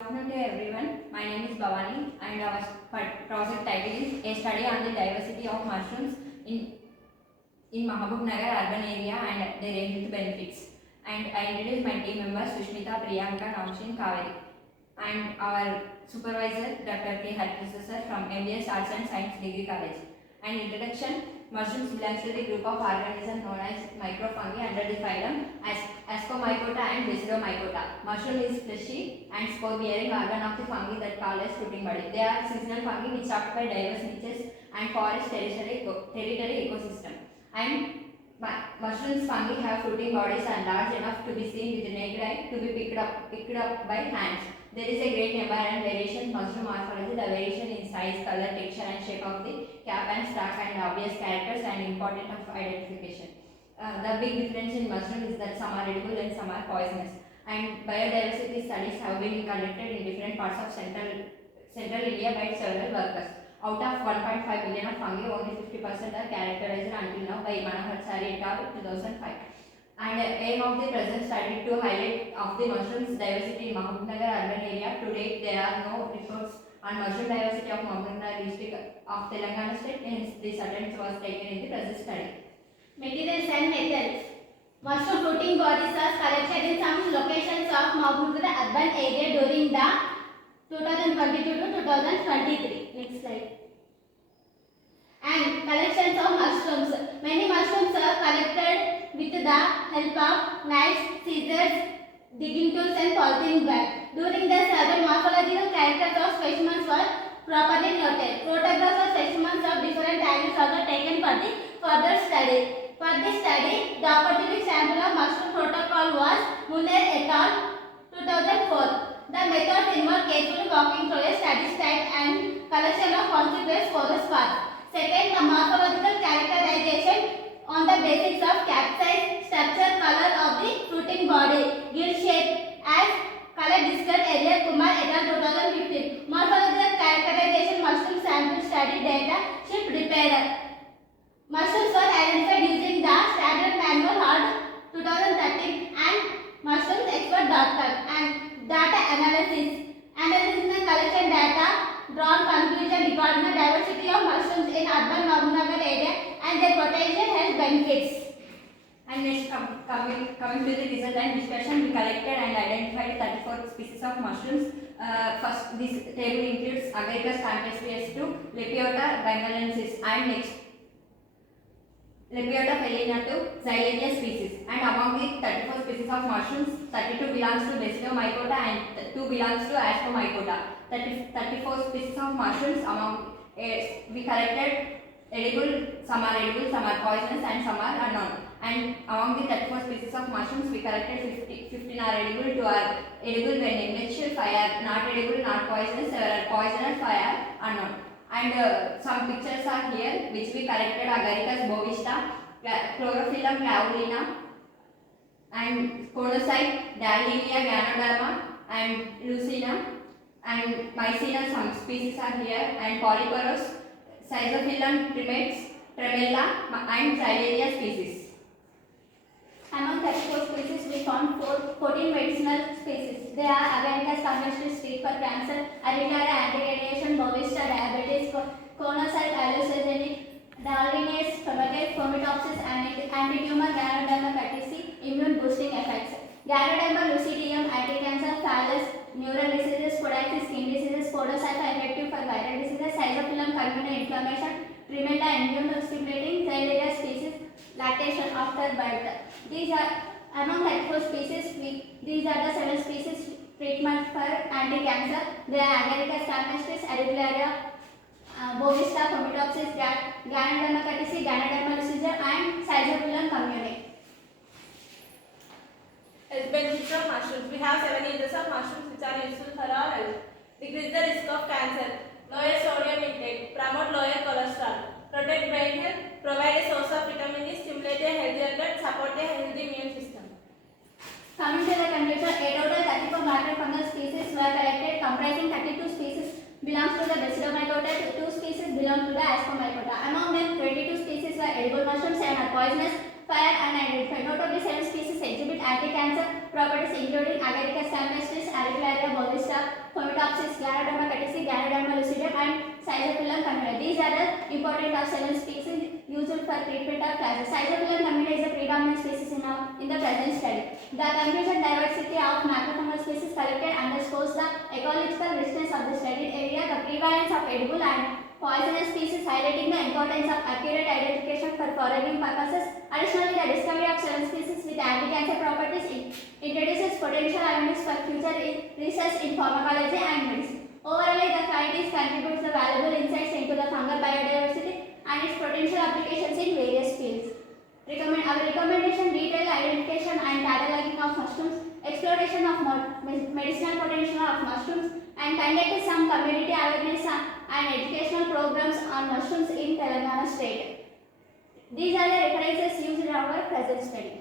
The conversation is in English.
Good afternoon to everyone. My name is Bhavani and our project title is A Study on the Diversity of Mushrooms in Mahabubnagar urban area and their health benefits. And I introduce my team members Sushmita, Priyanka, Naushin, Kaveri. And our supervisor Dr. K. Harkrishna sir from MBS Arts and Science Degree College. And introduction, mushrooms belongs to the group of organisms known as microfungi under the phylum as Ascomycota and Basidiomycota. Mushroom is fleshy and spore-bearing organ of the fungi that called as fruiting body. They are seasonal fungi which occupy diverse niches and forest territory ecosystem. And mushrooms fungi have fruiting bodies and large enough to be seen with the naked eye to be picked up by hands. There is a great number and variation in mushroom morphology. The variation in size, color, texture and shape of the cap and stalk and obvious characters and important of identification. The big difference in mushroom is that some are edible and some are poisonous. And biodiversity studies have been conducted in different parts of central India by several workers. Out of 1.5 billion of fungi, only 50% are characterized until now by Manohar Chari et al. 2005. And aim of the present study to highlight of the mushrooms diversity in Mahabubnagar urban area. To date, there are no reports on mushroom diversity of Mahabubnagar district of Telangana state. Hence, this attempt was taken in the present study. Materials and methods. Mushroom fruiting bodies are collected in some locations of Mahabubnagar urban area during the 2022 to 2023. Next slide. And collections of mushrooms. Many mushrooms are collected with the help of knives, scissors, digging tools and polythene bag. During the survey, morphological characters of specimens were properly noted. Photographs of specimens of different angles were taken for the further study. For this study, the opportunity sample of mushroom protocol was Muner et al. 2004. The method involved carefully walking through a study site and collection of conspicuous porous parts. Second, the morphological characterization on the basis of cap size, structure, color of the fruiting body, gill shape as color discussed earlier. Kumar et al. 2015. Morphological characterization mushroom sample study data sheet prepared. Mushrooms were identified using the standard manual hard 2013 and mushrooms-expert.com and data analysis. Analysis and collection data, drawn conclusion regarding the diversity of mushrooms in urban Mahabubnagar area and their potential health benefits. And next, coming to the result and discussion, we collected and identified 34 species of mushrooms. First, this table includes Agaricus campestris 2, Lepiota bengalensis, and next Lepiota felina 2, Xylella species. And among the 34 species of mushrooms, 32 belongs to Basidiomycota and 2 belongs to Ascomycota. 34 species of mushrooms we collected edible, some are poisonous and some are unknown. And among the 34 species of mushrooms, we collected 15 are edible, 2 are edible when English, 5 are not edible, not poisonous, 7 are poisonous, 5 are unknown. And some pictures are here which we collected: Agaricus bovista, Chlorophyllum clavulina, and Conocyte, Dallinia ganoderma, and Lucina, and Mycena. Some species are here, and Polyporus, Schizophyllum trimates, Tremella, and Xylella species. Among 34 species, we found 14 medicinal species. They are Agaricus campestris treat for cancer, Armillaria anti-radiation, Bovista diabetes, Conocyte hallucinogenic, Dallinase fumigate, Fomitopsis anti-tumor, Ganoderma catisi, immune boosting effects. Ganoderma lucidium anti-cancer, Phallus, neural diseases, Podiatric skin diseases, Podocyte effective for viral diseases, Schizophyllum pulmonary inflammation, Tremella immune stimulating, Xylella species lactation after birth. These are among 34 species. These are the 7 species treatment for anti-cancer. They are Agaricus campestris, Armillaria, Bovista, Fomitopsis, Ganoderma catisi, Ganoderma lucidum, and Schizophyllum pulmonale. Health benefits of mushrooms. We have 7 uses of mushrooms which are useful for our health. Decrease the risk of cancer. Lower sodium intake. Promote lower cholesterol. Protect brain health. Provide a source of vitamin D. Stimulate a healthier gut. Support a healthy immune system. Coming to the conclusion, a total 34 marker fungal species were collected, comprising 32 species belongs to the Basidiomycota, 2 species belong to the Ascomycota. Among them, 22 species were edible mushrooms and are poisonous, 5 are unidentified. Notably, 7 species exhibit anti-cancer, properties including Agaricus campestris, Auricularia bovistra, Phomitopsis, Ganoderma catisi, Ganoderma lucidum, and Schizophyllum camera. These are the important of several species used for treatment of cancer. Schizophyllum camera is the predominant species in the present study. The conclusion diversity of macrofungal species collected underscores the ecological richness of the studied area, the prevalence of edible and poisonous species highlighting the importance of accurate identification for foraging purposes. Additionally, the discovery of seven species with anti-cancer properties introduces potential avenues for future research in pharmacology and medicine. Overall, the findings contribute the valuable insights into the fungal biodiversity and its potential applications in various fields. Our recommendation: detailed identification and cataloging of mushrooms, exploration of medicinal potential of mushrooms, and conducted some community awareness and educational programs on mushrooms in Telangana state. These are the references used in our present study.